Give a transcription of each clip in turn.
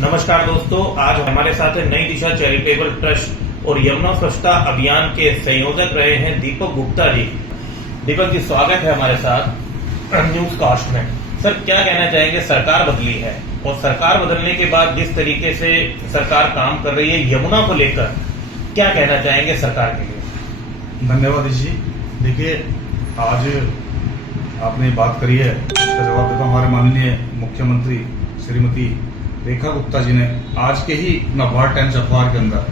नमस्कार दोस्तों, आज हमारे साथ नई दिशा चैरिटेबल ट्रस्ट और यमुना स्वच्छता अभियान के संयोजक रहे हैं दीपक गुप्ता जी। दीपक जी, स्वागत है हमारे साथ न्यूज कास्ट में। सर, क्या कहना चाहेंगे? सरकार बदली है और सरकार बदलने के बाद जिस तरीके से सरकार काम कर रही है यमुना को लेकर, क्या कहना चाहेंगे सरकार के लिए? धन्यवाद जी। देखिए, आज आपने बात करी है, इसका जवाब देता हूँ। हमारे माननीय मुख्यमंत्री श्रीमती रेखा गुप्ता जी ने आज के ही नवभारत टाइम्स अखबार के अंदर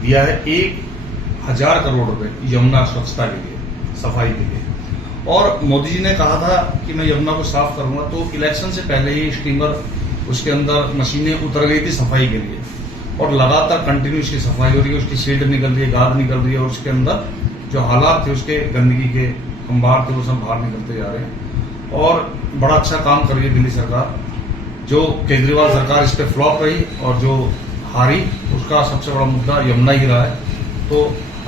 दिया है 1000 करोड़ रुपए यमुना स्वच्छता के लिए, सफाई के लिए। और मोदी जी ने कहा था कि मैं यमुना को साफ करूंगा, तो इलेक्शन से पहले ही स्टीमर उसके अंदर मशीनें उतर गई थी सफाई के लिए, और लगातार कंटिन्यू उसकी सफाई हो रही है, उसकी सील्ड निकल रही है, गाद निकल रही है, और उसके अंदर जो हालात थे उसके गंदगी के अंबार थे वो सब बाहर निकलते जा रहे हैं। और बड़ा अच्छा काम कर रही है दिल्ली सरकार। जो केजरीवाल सरकार इस पे फ्लॉप रही और जो हारी, उसका सबसे बड़ा मुद्दा यमुना ही रहा है। तो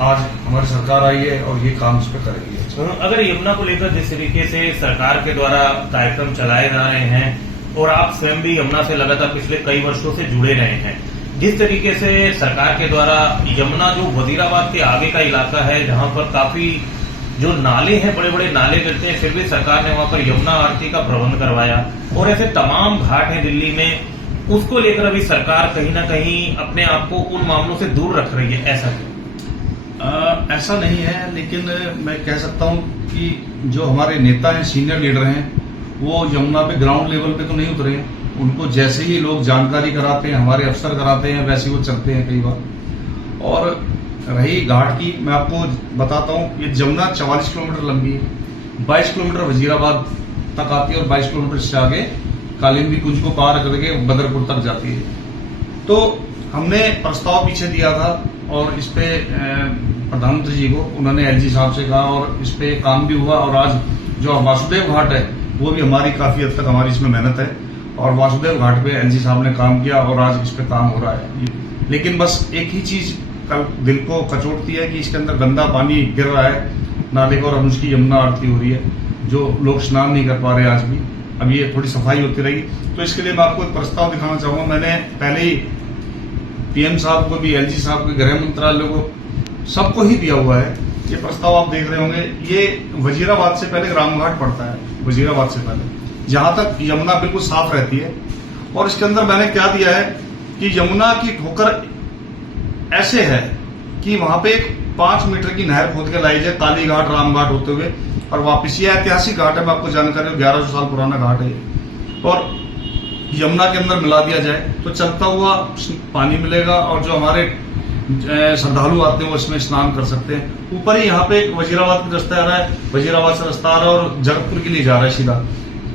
आज हमारी सरकार आई है और ये काम इस पे करेगी। अगर यमुना को लेकर जिस तरीके से सरकार के द्वारा कार्यक्रम चलाए जा रहे हैं और आप स्वयं भी यमुना से लगातार पिछले कई वर्षों से जुड़े रहे हैं, जिस तरीके से सरकार के द्वारा यमुना जो वजीराबाद के आगे का इलाका है, जहां पर काफी जो नाले हैं, बड़े बड़े नाले गिरते हैं, फिर भी सरकार ने वहां पर यमुना आरती का प्रबंध करवाया, और ऐसे तमाम घाट हैं दिल्ली में, उसको लेकर अभी सरकार कहीं ना कहीं अपने आप को उन मामलों से दूर रख रही है। ऐसा क्यों? ऐसा नहीं है, लेकिन मैं कह सकता हूं कि जो हमारे नेता हैं, सीनियर लीडर हैं, वो यमुना पे ग्राउंड लेवल पे तो नहीं उतरे हैं। उनको जैसे ही लोग जानकारी कराते हैं, हमारे अफसर कराते हैं, वैसे वो चलते हैं कई बार। और रही घाट की, मैं आपको बताता हूं, ये यमुना 44 किलोमीटर लंबी है, 22 किलोमीटर वजीराबाद तक आती है और 22 किलोमीटर से आगे कालिंदी कुंज को पार करके बदरपुर तक जाती है। तो हमने प्रस्ताव पीछे दिया था और इस पे प्रधानमंत्री जी को, उन्होंने एलजी साहब से कहा और इस पे काम भी हुआ। और आज जो वासुदेव घाट है वो भी हमारी काफी हद तक हमारी इसमें मेहनत है, और वासुदेव घाट पे एलजी साहब ने काम किया और आज इस पे काम हो रहा है। लेकिन बस एक ही चीज कल दिल को कचोटती है कि इसके अंदर गंदा पानी गिर रहा है नाले को, और अब उसकी यमुना आरती हो रही है, जो लोग स्नान नहीं कर पा रहे आज भी। अब ये थोड़ी सफाई होती रहेगी, तो इसके लिए मैं आपको एक प्रस्ताव दिखाना चाहूंगा। मैंने पहले ही पीएम साहब को भी, एलजी साहब को, गृह मंत्रालय को, सबको ही दिया हुआ है। ये प्रस्ताव आप देख रहे होंगे, ये वजीराबाद से पहले रामघाट पड़ता है, वजीराबाद से पहले, जहां तक यमुना बिल्कुल साफ रहती है। और इसके अंदर मैंने क्या दिया है कि यमुना की ठोकर ऐसे है कि वहां पे एक 5 मीटर की नहर खोद के लाई जाए, काली घाट, रामघाट होते हुए, और वापिस ये ऐतिहासिक घाट है, मैं आपको जानकारी हूं, 1100 साल पुराना घाट है, और यमुना के अंदर मिला दिया जाए तो चलता हुआ पानी मिलेगा, और जो हमारे श्रद्धालु आते हैं वो इसमें स्नान कर सकते हैं। ऊपर ही यहाँ पे एक वजीराबाद का रास्ता आ रहा है, वजीराबाद से रास्ता आ रहा है और जगतपुर के लिए जा रहा है सीधा।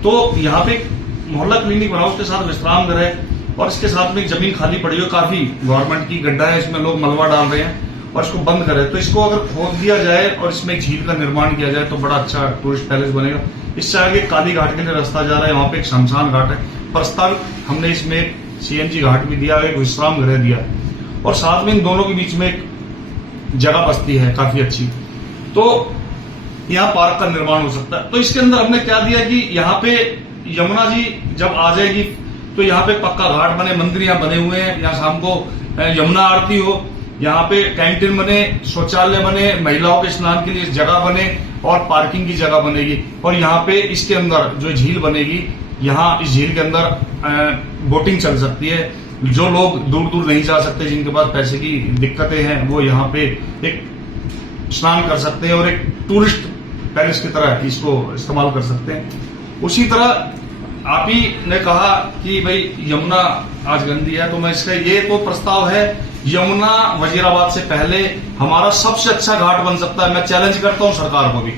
तो यहाँ पे मोहल्ला क्लिनिक बना, उसके साथ विश्राम घर है, और इसके साथ में जमीन खाली पड़ी है, काफी गवर्नमेंट की गड्ढा है, इसमें लोग मलबा डाल रहे हैं, और इसको बंद करे। तो इसको अगर खोद दिया जाए और इसमें एक झील का निर्माण किया जाए तो बड़ा अच्छा टूरिस्ट पैलेस बनेगा। इससे आगे काली घाट के लिए रास्ता जा रहा है, वहां पे एक शमशान घाट है, प्रस्तावित हमने इसमें एक सीएनजी घाट भी दिया, एक विश्राम गृह दिया, और साथ में इन दोनों के बीच में एक जगह बस्ती है काफी अच्छी, तो यहाँ पार्क का निर्माण हो सकता है। तो इसके अंदर हमने क्या दिया कि यहाँ पे यमुना जी जब आ जाएगी तो यहाँ पे पक्का घाट बने, मंदिर यहाँ बने हुए हैं, यहाँ शाम को यमुना आरती हो, यहाँ पे कैंटीन बने, शौचालय बने, महिलाओं के स्नान के लिए जगह बने, और पार्किंग की जगह बनेगी। और यहाँ पे इसके अंदर जो झील बनेगी, यहाँ इस झील के अंदर बोटिंग चल सकती है। जो लोग दूर दूर नहीं जा सकते, जिनके पास पैसे की दिक्कतें हैं, वो यहाँ पे एक स्नान कर सकते हैं और एक टूरिस्ट पैलेस की तरह इसको इस्तेमाल कर सकते हैं। उसी तरह आप ही ने कहा कि भाई यमुना आज गंदी है, तो मैं इसका ये तो प्रस्ताव है, यमुना वजीराबाद से पहले हमारा सबसे अच्छा घाट बन सकता है। मैं चैलेंज करता हूं सरकार को भी,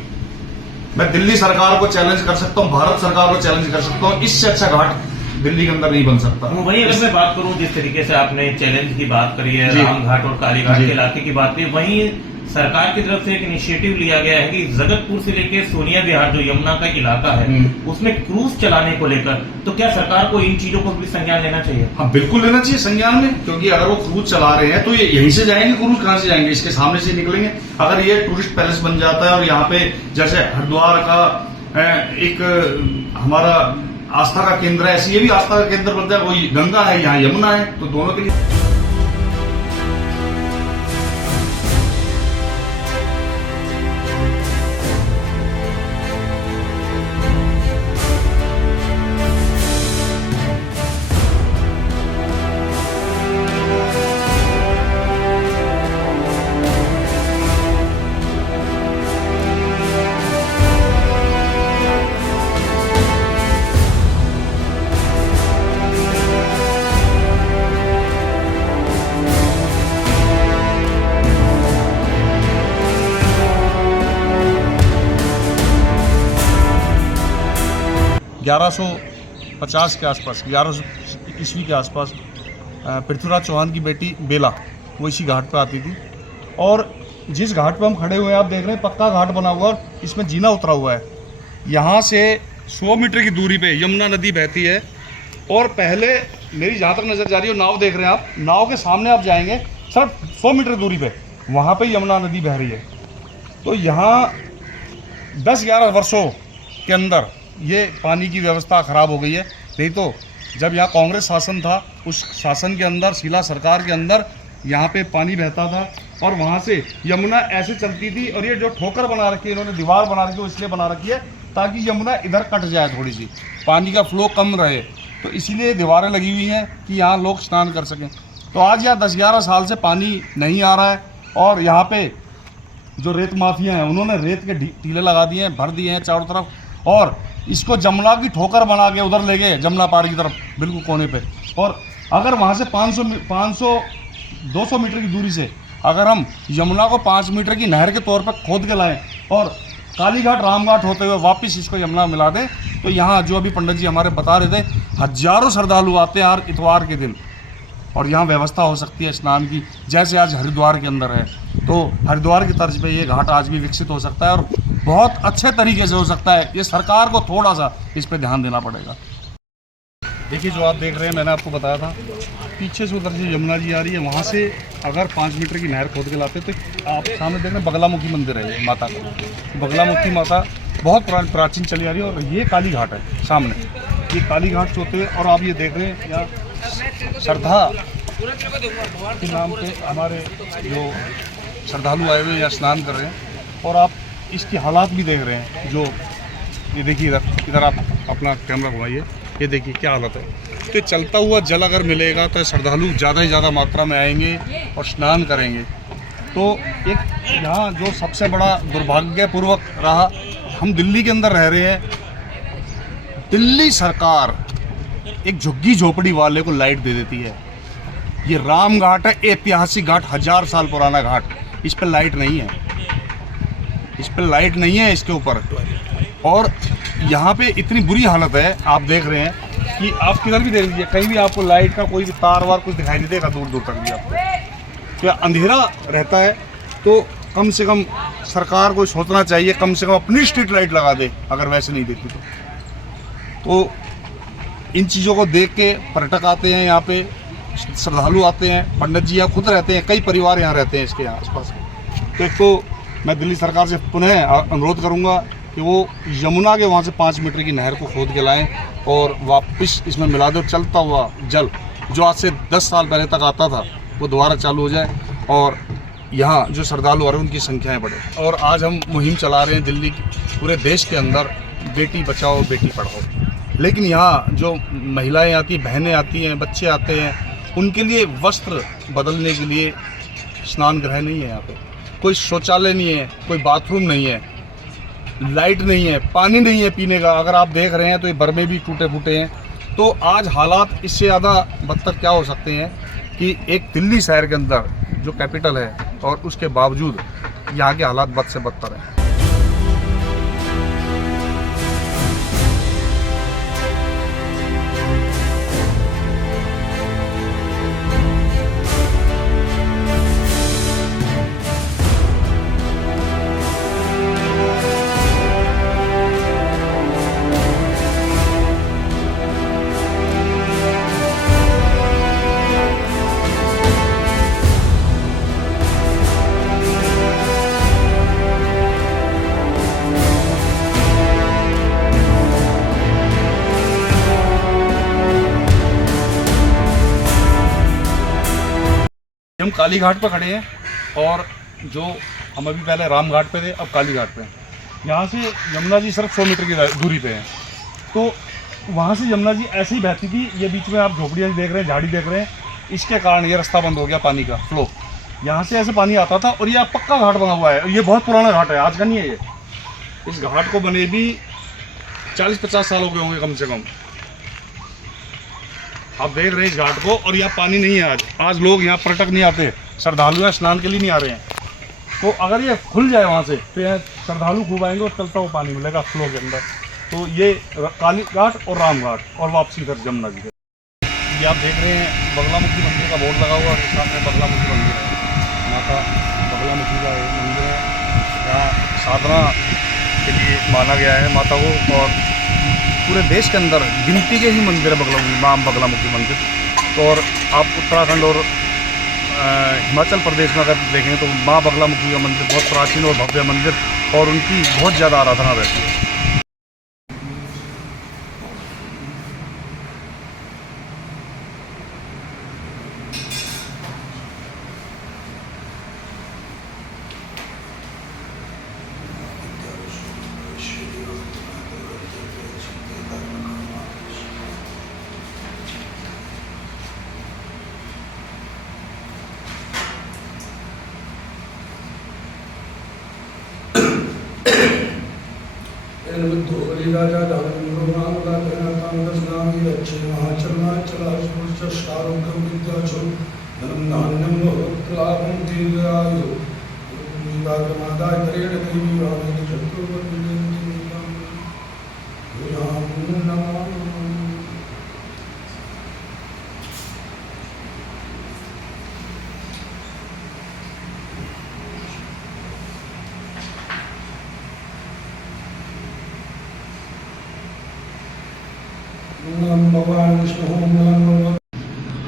मैं दिल्ली सरकार को चैलेंज कर सकता हूं, भारत सरकार को चैलेंज कर सकता हूं, इससे अच्छा घाट दिल्ली के अंदर नहीं बन सकता। वहीं अगर मैं बात करूं, जिस तरीके से आपने चैलेंज की बात करी है, रामघाट और कालीघाट के इलाके की बात की, वहीं सरकार की तरफ से एक इनिशिएटिव लिया गया है कि जगतपुर से लेकर सोनिया विहार जो यमुना का इलाका है उसमें क्रूज चलाने को लेकर, तो क्या सरकार को इन चीजों को भी संज्ञान लेना चाहिए? हाँ, बिल्कुल लेना चाहिए संज्ञान में, क्योंकि अगर वो क्रूज चला रहे हैं तो ये यहीं से जाएंगे, क्रूज कहां से जाएंगे, इसके सामने से निकलेंगे। अगर ये टूरिस्ट पैलेस बन जाता है और यहाँ पे जैसे हरिद्वार का एक हमारा आस्था का केंद्र है, ऐसे ये भी आस्था का केंद्र बनता है। कोई गंगा है, यहाँ यमुना है, तो दोनों के लिए $1150 के आसपास, 1100 ईस्वी के आसपास पृथ्वीराज चौहान की बेटी बेला वो इसी घाट पर आती थी। और जिस घाट पर हम खड़े हुए हैं, आप देख रहे हैं पक्का घाट बना हुआ और इसमें जीना उतरा हुआ है। यहाँ से 100 मीटर की दूरी पे यमुना नदी बहती है। और पहले मेरी जहाँ तक नज़र जा रही है, नाव देख रहे हैं आप, नाव के सामने आप जाएंगे सिर्फ 100 मीटर दूरी पे, वहाँ पे यमुना नदी बह रही है। तो यहाँ 10-11 वर्षों के अंदर ये पानी की व्यवस्था खराब हो गई है। नहीं तो जब यहाँ कांग्रेस शासन था, उस शासन के अंदर, शीला सरकार के अंदर यहाँ पे पानी बहता था और वहाँ से यमुना ऐसे चलती थी। और ये जो ठोकर बना रखी है इन्होंने, दीवार बना रखी है, इसलिए बना रखी है ताकि यमुना इधर कट जाए, थोड़ी सी पानी का फ्लो कम रहे। तो इसीलिए दीवारें लगी हुई हैं कि यहाँ लोग स्नान कर सकें। तो आज यहाँ 10-11 साल से पानी नहीं आ रहा है। और यहाँ पे जो रेत माफिया हैं, उन्होंने रेत के टीले लगा दिए हैं, भर दिए हैं चारों तरफ, और इसको जमुना की ठोकर बना के उधर ले गए, जमुना पार की तरफ, बिल्कुल कोने पे। और अगर वहाँ से 200 मीटर की दूरी से अगर हम यमुना को 5 मीटर की नहर के तौर पर खोद के लाएं और कालीघाट रामघाट होते हुए वापस इसको यमुना मिला दें, तो यहाँ जो अभी पंडित जी हमारे बता रहे थे, हजारों श्रद्धालु आते हैं हर इतवार के दिन। और यहाँ व्यवस्था हो सकती है स्नान की, जैसे आज हरिद्वार के अंदर है। तो हरिद्वार की तर्ज पे ये घाट आज भी विकसित हो सकता है और बहुत अच्छे तरीके से हो सकता है। ये सरकार को थोड़ा सा इस पे ध्यान देना पड़ेगा। देखिए जो आप देख रहे हैं, मैंने आपको बताया था, पीछे से उधर से यमुना जी आ रही है, वहाँ से अगर 5 मीटर की नहर खोद के लाते तो आप सामने देख रहे हैं बगलामुखी मंदिर है, ये माता का बगलामुखी माता बहुत प्राचीन चली आ रही है। और ये काली घाट है सामने, ये काली घाट होते हुए, और आप ये देख रहे हैं यहाँ श्रद्धा के नाम पे हमारे जो श्रद्धालु आए हुए यहाँ स्नान कर रहे हैं। और आप इसकी हालात भी देख रहे हैं, जो ये देखिए इधर आप अपना कैमरा घुमाइए, ये देखिए क्या हालत है। तो चलता हुआ जल अगर मिलेगा तो श्रद्धालु ज़्यादा से ज़्यादा मात्रा में आएंगे और स्नान करेंगे। तो एक यहाँ जो सबसे बड़ा दुर्भाग्यपूर्वक रहा, हम दिल्ली के अंदर रह रहे हैं, दिल्ली सरकार एक झुग्गी झोपड़ी वाले को लाइट दे देती है। ये राम घाट है, ऐतिहासिक घाट, 1000 साल पुराना घाट, इस पर लाइट नहीं है, इस पर लाइट नहीं है इसके ऊपर। और यहाँ पे इतनी बुरी हालत है, आप देख रहे हैं कि आप किधर भी देख लीजिए, कहीं भी आपको लाइट का कोई भी तार वार कुछ दिखाई नहीं देगा दूर दूर तक भी आपको। क्या अंधेरा रहता है। तो कम से कम सरकार को सोचना चाहिए, कम से कम अपनी स्ट्रीट लाइट लगा दे, अगर वैसे नहीं देती तो इन चीज़ों को देख के पर्यटक आते हैं, यहाँ पे श्रद्धालु आते हैं, पंडित जी यहाँ खुद रहते हैं, कई परिवार यहाँ रहते हैं इसके आसपास। तो एक तो मैं दिल्ली सरकार से पुनः अनुरोध करूँगा कि वो यमुना के वहाँ से 5 मीटर की नहर को खोद के लाएं और वापस इसमें मिला दो। चलता हुआ जल जो आज से 10 साल पहले तक आता था, वो दोबारा चालू हो जाए और यहाँ जो श्रद्धालु आ रहे हैं उनकी संख्याएँ बढ़े। और आज हम मुहिम चला रहे हैं दिल्ली पूरे देश के अंदर, बेटी बचाओ बेटी पढ़ाओ। लेकिन यहाँ जो महिलाएं आती, बहनें आती हैं, बच्चे आते हैं, उनके लिए वस्त्र बदलने के लिए स्नान गृह नहीं है, यहाँ पे कोई शौचालय नहीं है, कोई बाथरूम नहीं है, लाइट नहीं है, पानी नहीं है पीने का। अगर आप देख रहे हैं तो ये बर्मे भी टूटे फूटे हैं। तो आज हालात इससे ज़्यादा बदतर क्या हो सकते हैं कि एक दिल्ली शहर के अंदर जो कैपिटल है, और उसके बावजूद यहाँ के हालात बद से बदतर हैं। हम काली घाट पर खड़े हैं और जो हम अभी पहले राम घाट पे थे, अब काली घाट पे हैं। यहाँ से यमुना जी सिर्फ 100 मीटर की दूरी पे हैं। तो वहाँ से यमुना जी ऐसे ही बहती थी। ये बीच में आप झोपड़ियाँ देख रहे हैं, झाड़ी देख रहे हैं, इसके कारण ये रास्ता बंद हो गया पानी का फ्लो। यहाँ से ऐसे पानी आता था और ये पक्का घाट बना हुआ है। ये बहुत पुराना घाट है, आज का नहीं है ये। इस घाट को बने भी 40-50 साल हो गए होंगे कम से कम। आप देख रहे हैं इस घाट को, और यहाँ पानी नहीं है। आज लोग यहाँ पर्यटक नहीं आते, श्रद्धालु स्नान के लिए नहीं आ रहे हैं। तो अगर ये खुल जाए वहाँ से तो यहाँ श्रद्धालु खूब आएंगे और चलता हुआ पानी मिलेगा फ्लो के अंदर। तो ये काली घाट और राम घाट और वापसी फिर जमुना जी। ये आप देख रहे हैं बगलामुखी मंदिर का बोर्ड लगा हुआ है, सामने बगलामुखी मंदिर है। माता बगलामुखी का मंदिर है, यहाँ साधना के लिए माना गया है माता को। और पूरे देश के अंदर गिनती के ही मंदिर है बगलामुखी, माँ बगलामुखी मंदिर। तो और आप उत्तराखंड और हिमाचल प्रदेश में अगर देखें तो माँ बगलामुखी का मंदिर बहुत प्राचीन और भव्य मंदिर, और उनकी बहुत ज़्यादा आराधना रहती है। राजा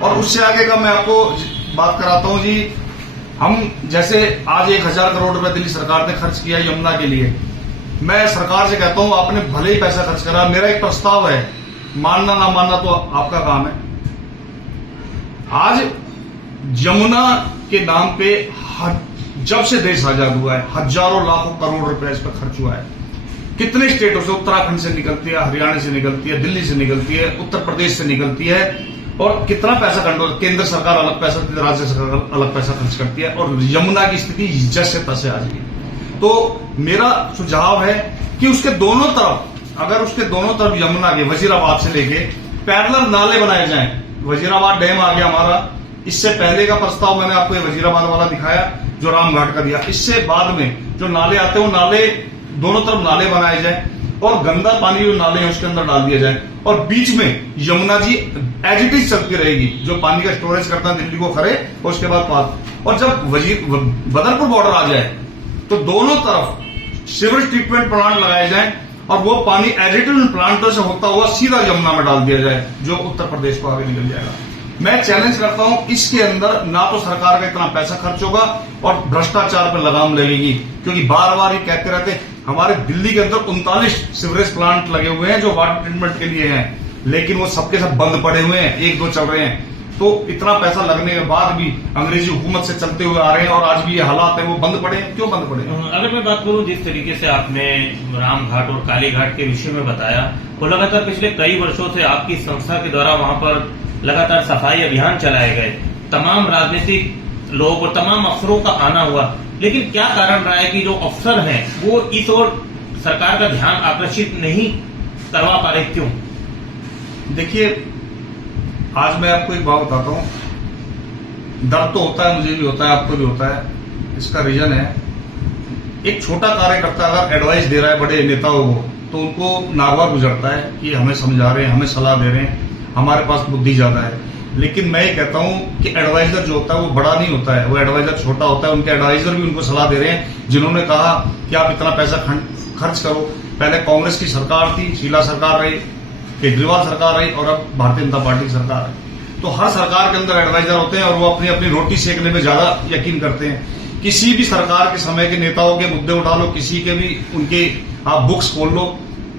और उससे आगे का मैं आपको बात कराता हूँ जी। हम जैसे आज 1000 करोड़ रुपए दिल्ली सरकार ने खर्च किया यमुना के लिए। मैं सरकार से कहता हूँ आपने भले ही पैसा खर्च करा, मेरा एक प्रस्ताव है, मानना ना मानना तो आपका काम है। आज यमुना के नाम पे जब से देश आजाद हुआ है हजारों लाखों करोड़ रुपए इस पर खर्च हुआ है। कितने स्टेटों से, उत्तराखंड से निकलती है, हरियाणा से निकलती है, दिल्ली से निकलती है, उत्तर प्रदेश से निकलती है। और कितना पैसा केंद्र सरकार अलग पैसा देती है, राज्य सरकार अलग पैसा खर्च करती है, और यमुना की स्थिति जैसे तैसे आज की। तो मेरा सुझाव है कि उसके दोनों तरफ, अगर उसके दोनों तरफ यमुना के वजीराबाद से लेके पैरेलल नाले बनाए जाएं। वजीराबाद डैम आ गया हमारा, इससे पहले का प्रस्ताव मैंने आपको ये वजीराबाद वाला दिखाया जो रामघाट का दिया। इससे बाद में जो नाले आते हैं वो नाले दोनों तरफ नाले बनाए जाए और गंदा पानी जो नाले हैं उसके अंदर डाल दिया जाए, और बीच में Yamuna ji as it is चलती रहेगी। जो पानी का स्टोरेज करता है दिल्ली को खरे, और उसके बाद पास। और जब बदरपुर बॉर्डर आ जाए तो दोनों तरफ सीवरेज ट्रीटमेंट प्लांट लगाए जाए, और वो पानी एज इट इज प्लांटों से होता हुआ सीधा यमुना में डाल दिया जाए, जो उत्तर प्रदेश को आगे निकल जाएगा। मैं चैलेंज करता हूं, इसके अंदर ना तो सरकार का इतना पैसा खर्च होगा और भ्रष्टाचार पर लगाम लगेगी। क्योंकि बार बार ये कहते रहते, हमारे दिल्ली के अंदर 39 सीवरेज प्लांट लगे हुए हैं जो वाटर ट्रीटमेंट के लिए हैं, लेकिन वो सबके सब बंद पड़े हुए हैं, 1-2 चल रहे हैं। तो इतना पैसा लगने के बाद भी अंग्रेजी हुकूमत से चलते हुए आ रहे हैं, और आज भी ये हालात है, वो बंद पड़े हैं। क्यों बंद पड़े हैं? अगर मैं बात करूं, जिस तरीके से आपने राम घाट और काली घाट के विषय में बताया, वो लगातार पिछले कई वर्षों से आपकी संस्था के द्वारा वहां पर लगातार सफाई अभियान चलाए गए, तमाम राजनीतिक लोग और तमाम अफसरों का आना हुआ। लेकिन क्या कारण रहा है कि जो अफसर हैं वो इस ओर सरकार का ध्यान आकर्षित नहीं करवा पा रहे? क्यों? देखिए, आज मैं आपको एक बात बताता हूं। डर तो होता है, मुझे भी होता है, आपको भी होता है। इसका रीजन है, एक छोटा कार्यकर्ता अगर एडवाइस दे रहा है बड़े नेताओं को, तो उनको नागवार गुजरता है कि हमें समझा रहे हैं, हमें सलाह दे रहे हैं, हमारे पास बुद्धि ज्यादा है। लेकिन मैं ये कहता हूं कि एडवाइजर जो होता है वो बड़ा नहीं होता है, वो एडवाइजर छोटा होता है। उनके एडवाइजर भी उनको सलाह दे रहे हैं, जिन्होंने कहा कि आप इतना पैसा खर्च करो। पहले कांग्रेस की सरकार थी, शीला सरकार रही, केजरीवाल सरकार रही, और अब भारतीय जनता पार्टी की सरकार है। तो हर सरकार के अंदर एडवाइजर होते हैं, और वो अपनी अपनी रोटी सेकने में ज्यादा यकीन करते हैं। किसी भी सरकार के समय के नेताओं के मुद्दे उठा लो, किसी के भी उनके आप बुक्स खोल लो,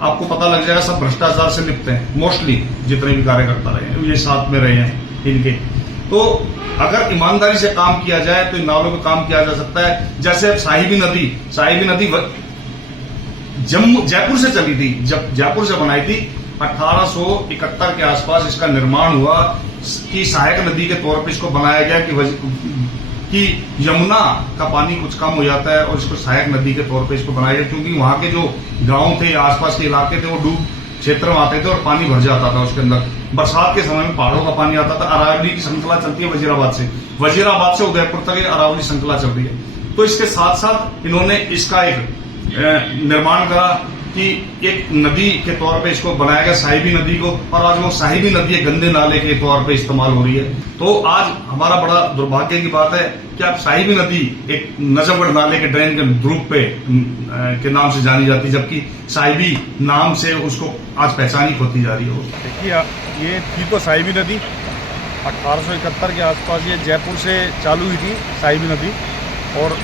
आपको पता लग जाएगा सब भ्रष्टाचार से लिप्त हैं। मोस्टली जितने भी कार्यकर्ता रहे हैं, ये साथ में रहे हैं इनके। तो अगर ईमानदारी से काम किया जाए तो इन नालों पे काम किया जा सकता है। जैसे अब साहिबी नदी जयपुर से चली थी, जब जयपुर से बनाई थी 1871 के आसपास इसका निर्माण हुआ कि सहायक नदी के तौर पर इसको बनाया गया कि यमुना का पानी कुछ कम हो जाता है और इसको सहायक नदी के तौर पे इसको बनाया गया, क्योंकि वहां के जो गांव थे, आसपास के इलाके थे, वो डूब क्षेत्र में आते थे और पानी भर जाता था उसके अंदर। बरसात के समय में पहाड़ों का पानी आता था। अरावली की श्रृंखला चलती है वजीराबाद से उदयपुर तक अरावली श्रृंखला चल रही है। तो इसके साथ साथ इन्होंने इसका एक निर्माण करा कि एक नदी के तौर पे इसको बनाया गया, साहिबी नदी को, और आज वो साहिबी नदी एक गंदे नाले के तौर पे इस्तेमाल हो रही है। तो आज हमारा बड़ा दुर्भाग्य की बात है कि अब साहिबी नदी एक नजफगढ़ नाले के ड्रेन के रूप पे के नाम से जानी जाती है, जबकि साहिबी नाम से उसको आज पहचान ही होती जा रही है। देखिए, ये थी तो साहिबी नदी 1871 के आसपास ये जयपुर से चालू हुई थी साहिबी नदी, और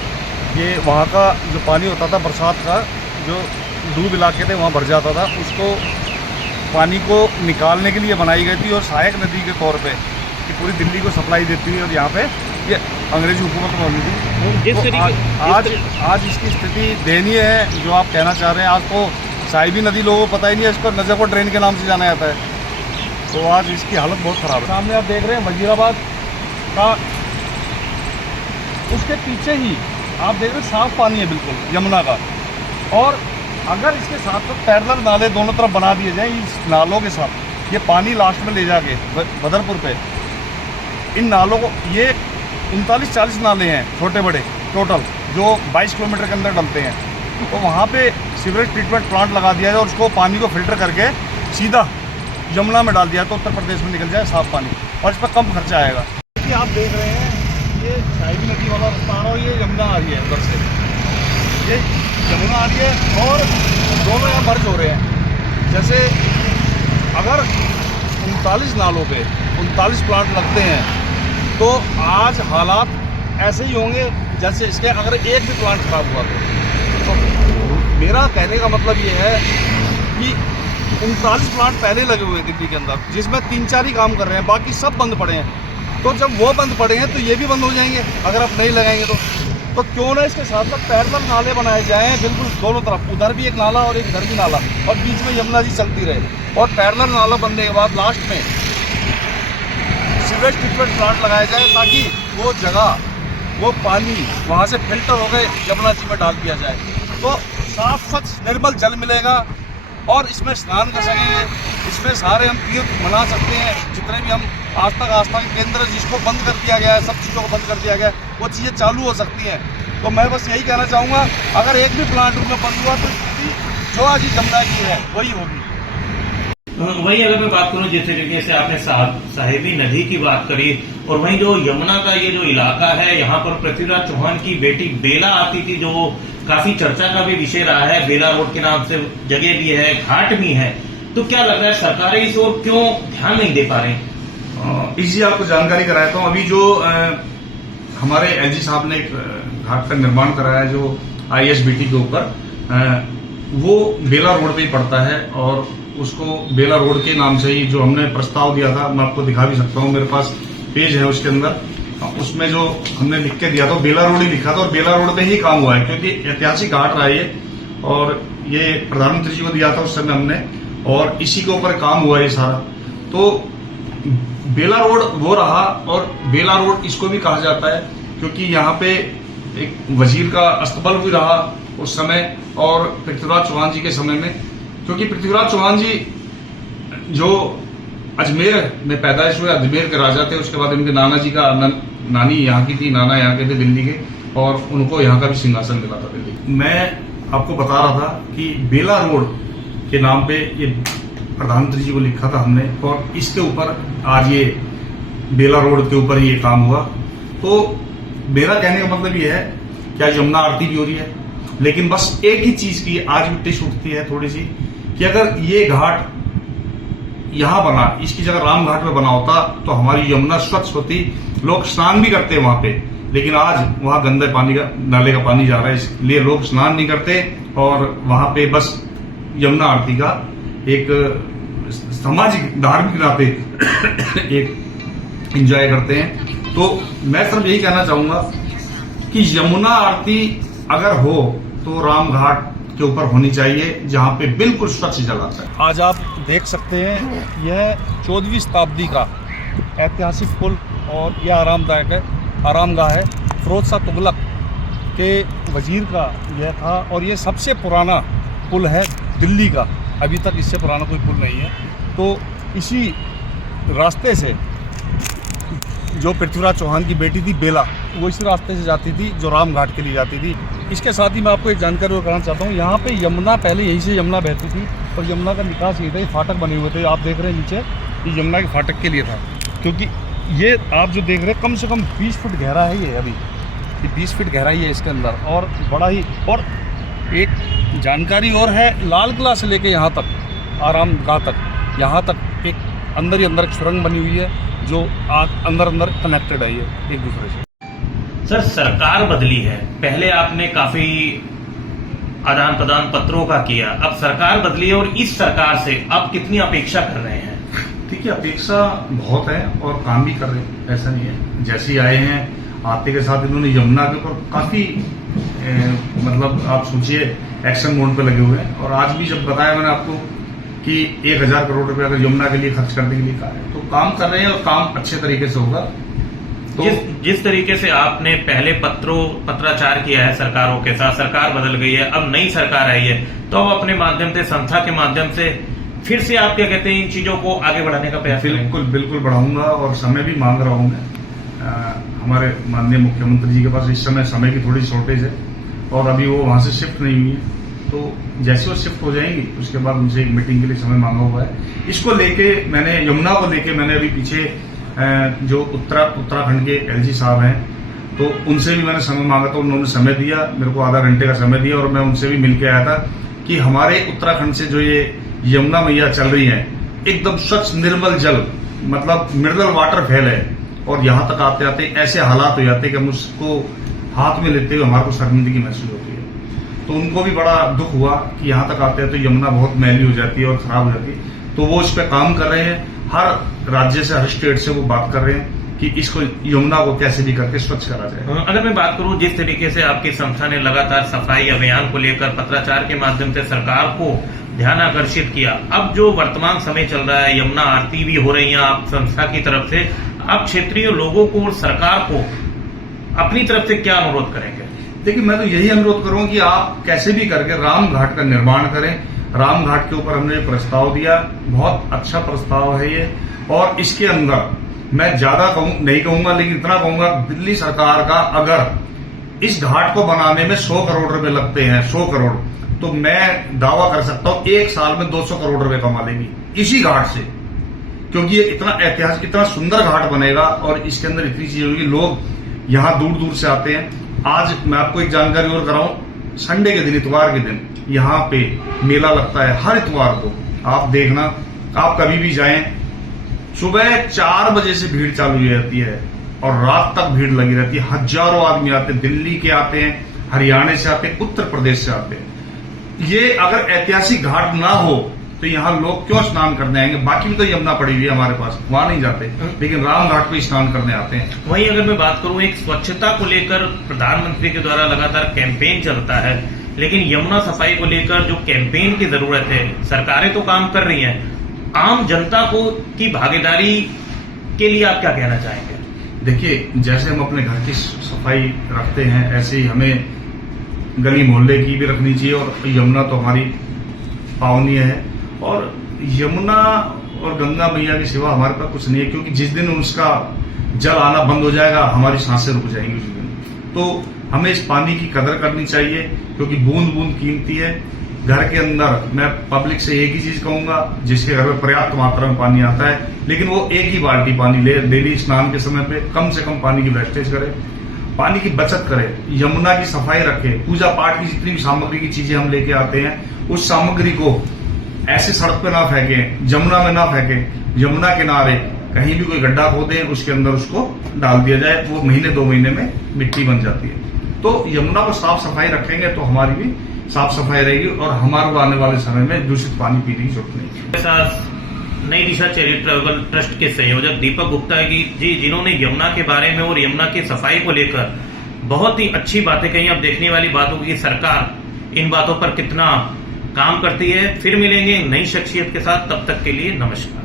ये वहाँ का जो पानी होता था बरसात का, जो डूब इलाके थे वहाँ भर जाता था, उसको पानी को निकालने के लिए बनाई गई थी और सहायक नदी के तौर पे कि पूरी दिल्ली को सप्लाई देती है। और यहाँ पे ये अंग्रेजी हुकूमत में होनी थी। तो आज इसकी स्थिति दयनीय है जो आप कहना चाह रहे हैं। आज तो साहिबी नदी लोगों को पता ही नहीं है, इसको नजफगढ़ ड्रेन के नाम से जाना जाता है। तो आज इसकी हालत बहुत ख़राब है। सामने आप देख रहे हैं वजीराबाद का, उसके पीछे ही आप देख रहे हैं साफ पानी है बिल्कुल यमुना का। और अगर इसके साथ तो पैरेलल नाले दोनों तरफ बना दिए जाएं, इस नालों के साथ ये पानी लास्ट में ले जाके बदरपुर पे इन नालों को, ये 39-40 नाले हैं छोटे बड़े टोटल, जो 22 किलोमीटर के अंदर डलते हैं। तो वहाँ पे सीवरेज ट्रीटमेंट प्लांट लगा दिया जाए और उसको पानी को फिल्टर करके सीधा यमुना में डाल दिया तो उत्तर प्रदेश में निकल जाए साफ पानी, और इस पर कम खर्चा आएगा। देखिए, आप देख रहे हैं ये साहिबी नदी वाला रास्ता आ रहा है, ये यमुना आ रही है उधर से, ये यमुना आ रही है और दोनों यहाँ मर्ज हो रहे हैं। जैसे अगर 39 नालों पे 39 प्लांट लगते हैं तो आज हालात ऐसे ही होंगे जैसे इसके अगर एक भी प्लांट खराब हुआ तो मेरा कहने का मतलब ये है कि 39 प्लांट पहले लगे हुए हैं दिल्ली के अंदर, जिसमें 3-4 ही काम कर रहे हैं, बाकी सब बंद पड़े हैं। तो जब वो बंद पड़े हैं तो ये भी बंद हो जाएंगे अगर आप नहीं लगाएंगे तो क्यों ना इसके साथ साथ पैरेलल नाले बनाए जाएं बिल्कुल दोनों तरफ, उधर भी एक नाला और एक इधर भी नाला, और बीच में यमुना जी चलती रहे। और पैरेलल नाला बनने के बाद लास्ट में सीवरेज ट्रीटमेंट प्लांट लगाया जाए ताकि वो जगह, वो पानी वहाँ से फिल्टर हो गए यमुना जी में डाल दिया जाए, तो साफ स्वच्छ निर्मल जल मिलेगा और इसमें स्नान कर सकेंगे। इसमें सारे हम तीर्थ मना सकते हैं, जितने भी हम आस्था के केंद्र जिसको बंद कर दिया गया है, सब चीज़ों को बंद कर दिया गया है, वो चीज़ें चालू हो सकती हैं। तो मैं बस यही कहना चाहूँगा, अगर एक भी प्लांट उनका बंद हुआ तो जो आज यमुना की है वही होगी। वही अगर मैं बात करूं, जिस तरीके से आपने साहिबी नदी की बात करी, और वहीं जो यमुना का ये जो इलाका है, यहाँ पर पृथ्वीराज चौहान की बेटी बेला आती थी, जो काफी चर्चा का भी विषय रहा है। बेला रोड के नाम से जगह भी है, घाट भी है। तो क्या लग रहा है सरकारें इस ओर क्यों ध्यान नहीं दे पा रही? इसी आपको जानकारी कराता हूँ। अभी जो हमारे एलजी साहब ने एक घाट का निर्माण कराया जो ISBT के ऊपर, वो बेला रोड पे ही पड़ता है, और उसको बेला रोड के नाम से ही जो हमने प्रस्ताव दिया था, मैं आपको दिखा भी सकता हूँ, मेरे पास पेज है उसके अंदर, उसमें जो हमने लिख के दिया था बेला रोड ही लिखा था, और बेला रोड पे ही काम हुआ है, क्योंकि ऐतिहासिक घाट रहा है ये, और ये प्रधानमंत्री जी को दिया था उस समय हमने, और इसी के ऊपर काम हुआ है सारा। तो बेला रोड वो रहा, और बेला रोड इसको भी कहा जाता है क्योंकि यहाँ पे एक वजीर का अस्तबल भी रहा उस समय, और पृथ्वीराज चौहान जी के समय में, क्योंकि पृथ्वीराज चौहान जी जो अजमेर में पैदाइश हुए, अजमेर के राजा थे, उसके बाद इनके नाना जी का नानी यहाँ की थी, नाना यहाँ के थे दिल्ली के, और उनको यहाँ का भी सिंहासन मिला था दिल्ली। मैं आपको बता रहा था कि बेला रोड के नाम पे ये प्रधानमंत्री जी को लिखा था हमने, और इसके ऊपर आज ये बेला रोड के ऊपर ये काम हुआ। तो मेरा कहने का मतलब ये है कि आज यमुना आरती भी हो रही है, लेकिन बस एक ही चीज की आज भी टिश उठती है थोड़ी सी, कि अगर ये घाट यहां बना, इसकी जगह राम घाट में बना होता तो हमारी यमुना स्वच्छ होती, लोग स्नान भी करते वहां पे, लेकिन आज वहां गंदे पानी का, नाले का पानी जा रहा है, इसलिए लोग स्नान नहीं करते, और वहां पे बस यमुना आरती का एक सामाजिक धार्मिक नाते एक एंजॉय करते हैं। तो मैं सिर्फ यही कहना चाहूंगा कि यमुना आरती अगर हो तो राम घाट के ऊपर होनी चाहिए, जहां पे बिल्कुल स्वच्छ जल आता है। आज आप देख सकते हैं यह 14वीं शताब्दी का ऐतिहासिक पुल और यह आरामगाह है। फिरोज शाह तुगलक के वजीर का यह था और ये सबसे पुराना पुल है दिल्ली का, अभी तक इससे पुराना कोई पुल नहीं है। तो इसी रास्ते से जो पृथ्वीराज चौहान की बेटी थी बेला, वो इसी रास्ते से जाती थी जो राम घाट के लिए जाती थी। इसके साथ ही मैं आपको एक जानकारी और कराना चाहता हूँ, यहाँ पे यमुना पहले यहीं से यमुना बहती थी और यमुना का निकास ये था, ये फाटक बने हुए थे, आप देख रहे हैं नीचे, ये यमुना के फाटक के लिए था। क्योंकि ये आप जो देख रहे हैं कम से कम 20 फुट गहरा है ये, अभी ये 20 फीट गहराई है इसके अंदर और बड़ा ही। और एक जानकारी और है, लाल किला से लेके यहाँ तक आरामगाह तक, यहाँ तक एक अंदर ही अंदर एक सुरंग बनी हुई है जो अंदर कनेक्टेड है ये एक दूसरे से। सर, सरकार बदली है, पहले आपने काफी आदान प्रदान पत्रों का किया, अब सरकार बदली है और इस सरकार से आप कितनी अपेक्षा कर रहे हैं? देखिए, अपेक्षा बहुत है और काम भी कर रहे हैं, ऐसा नहीं है। जैसे ही आए हैं आते के साथ इन्होंने यमुना के ऊपर काफी मतलब आप सोचिए एक्शन मोड पे लगे हुए हैं। और आज भी जब बताया मैंने आपको कि 1000 करोड़ रुपए अगर यमुना के लिए खर्च करने के लिए कहा है, तो काम कर रहे हैं और काम अच्छे तरीके से होगा। तो जिस तरीके से आपने पहले पत्राचार किया है सरकारों के साथ, सरकार बदल गई है, अब नई सरकार आई है, तो अब अपने माध्यम से, संस्था के माध्यम से फिर से आप क्या कहते हैं इन चीजों को आगे बढ़ाने का प्रयास करेंगे? बिल्कुल बढ़ाऊंगा और समय भी मांग रहा हूं मैं। हमारे माननीय मुख्यमंत्री जी के पास इस समय की थोड़ी शॉर्टेज है और अभी वो वहां से शिफ्ट नहीं हुई है, तो जैसे वो शिफ्ट हो जाएंगी उसके बाद उनसे एक मीटिंग के लिए समय मांगा हुआ है। इसको लेके मैंने, यमुना को लेके मैंने अभी पीछे जो उत्तराखंड के एलजी साहब हैं, तो उनसे भी मैंने समय मांगा था, उन्होंने समय दिया, मेरे को आधा घंटे का समय दिया और मैं उनसे भी मिलके आया था कि हमारे उत्तराखंड से जो ये यमुना मैया चल रही है, एकदम स्वच्छ निर्मल जल, मतलब मिनरल वाटर फैल है और यहाँ तक आते आते ऐसे हालात हो जाते कि हम उसको हाथ में लेते हुए हमारे को शर्मिंदगी महसूस होती है। तो उनको भी बड़ा दुख हुआ कि यहाँ तक आते हैं तो यमुना बहुत मैली हो जाती है और खराब हो जाती है। तो वो इस पर काम कर रहे हैं, हर राज्य से, हर स्टेट से वो बात कर रहे हैं कि इसको यमुना को कैसे भी करके स्वच्छ करा जाए। अगर मैं बात करूं, जिस तरीके से आपकी संस्था ने लगातार सफाई अभियान को लेकर पत्राचार के माध्यम से सरकार को ध्यान आकर्षित किया, अब जो वर्तमान समय चल रहा है, यमुना आरती भी हो रही है आप संस्था की तरफ से, आप क्षेत्रीय लोगों को और सरकार को अपनी तरफ से क्या अनुरोध करेंगे? देखिए, मैं तो यही अनुरोध करूंगा कि आप कैसे भी करके राम घाट का निर्माण करें। राम घाट के ऊपर हमने प्रस्ताव दिया, बहुत अच्छा प्रस्ताव है ये, और इसके अंदर मैं ज्यादा नहीं कहूंगा, लेकिन इतना कहूंगा, दिल्ली सरकार का अगर इस घाट को बनाने में 100 करोड़ रुपए लगते हैं, 100 करोड़, तो मैं दावा कर सकता हूं 1 साल में 200 करोड़ रुपए कमा लेंगी इसी घाट से, क्योंकि ये इतना ऐतिहासिक, इतना सुंदर घाट बनेगा और इसके अंदर इतनी चीजें होगी। लोग यहाँ दूर दूर से आते हैं। आज मैं आपको एक जानकारी और कराऊं, संडे के दिन, इतवार के दिन यहाँ पे मेला लगता है, हर इतवार को। आप देखना, आप कभी भी जाएं, सुबह 4 बजे से भीड़ चालू हो जाती है और रात तक भीड़ लगी रहती है। हजारों आदमी आते हैं, दिल्ली के आते हैं, हरियाणा से आते हैं, उत्तर प्रदेश से आते हैं। ये अगर ऐतिहासिक घाट ना हो तो यहाँ लोग क्यों स्नान करने आएंगे? बाकी भी तो यमुना पड़ी हुई है हमारे पास, वहां नहीं जाते, लेकिन राम घाट पे स्नान करने आते हैं। वहीं अगर मैं बात करूं, एक स्वच्छता को लेकर प्रधानमंत्री के द्वारा लगातार कैंपेन चलता है, लेकिन यमुना सफाई को लेकर जो कैंपेन की जरूरत है, सरकारें तो काम कर रही हैं, आम जनता को की भागीदारी के लिए आप क्या कहना चाहेंगे? देखिए, जैसे हम अपने घर की सफाई रखते हैं, ऐसे ही हमें गली मोहल्ले की भी रखनी चाहिए। और यमुना तो हमारी पावनीय है और यमुना और गंगा मैया की सिवा हमारे पास कुछ नहीं है, क्योंकि जिस दिन उसका जल आना बंद हो जाएगा हमारी सांसें रुक जाएंगी उस दिन। तो हमें इस पानी की कदर करनी चाहिए, क्योंकि बूंद बूंद कीमती है। घर के अंदर मैं पब्लिक से एक ही चीज कहूंगा, जिसके घर में पर्याप्त मात्रा में पानी आता है, लेकिन वो एक ही बाल्टी पानी ले, डेली स्नान के समय पे कम से कम पानी की वेस्टेज करे, पानी की बचत करे, यमुना की सफाई रखे। पूजा पाठ की जितनी भी सामग्री की चीजें हम लेके आते हैं, उस सामग्री को ऐसे सड़क पे ना फेंकें, जमुना में ना फेंकें, यमुना किनारे कहीं भी कोई गड्ढा खोदें, उसके अंदर उसको डाल दिया जाए, वो महीने 2 महीने में मिट्टी बन जाती है। तो यमुना को साफ सफाई रखेंगे तो हमारी भी साफ सफाई रहेगी और हमारे आने वाले समय में दूषित पानी पीने की जरूरत नहीं है। नई दिशा चैरिटेबल ट्रस्ट के संयोजक दीपक गुप्ता जी, जिन्होंने यमुना के बारे में और यमुना की सफाई को लेकर बहुत ही अच्छी बातें कही। अब देखने वाली बात होगी कि सरकार इन बातों पर कितना काम करती है। फिर मिलेंगे नई शख्सियत के साथ, तब तक के लिए नमस्कार।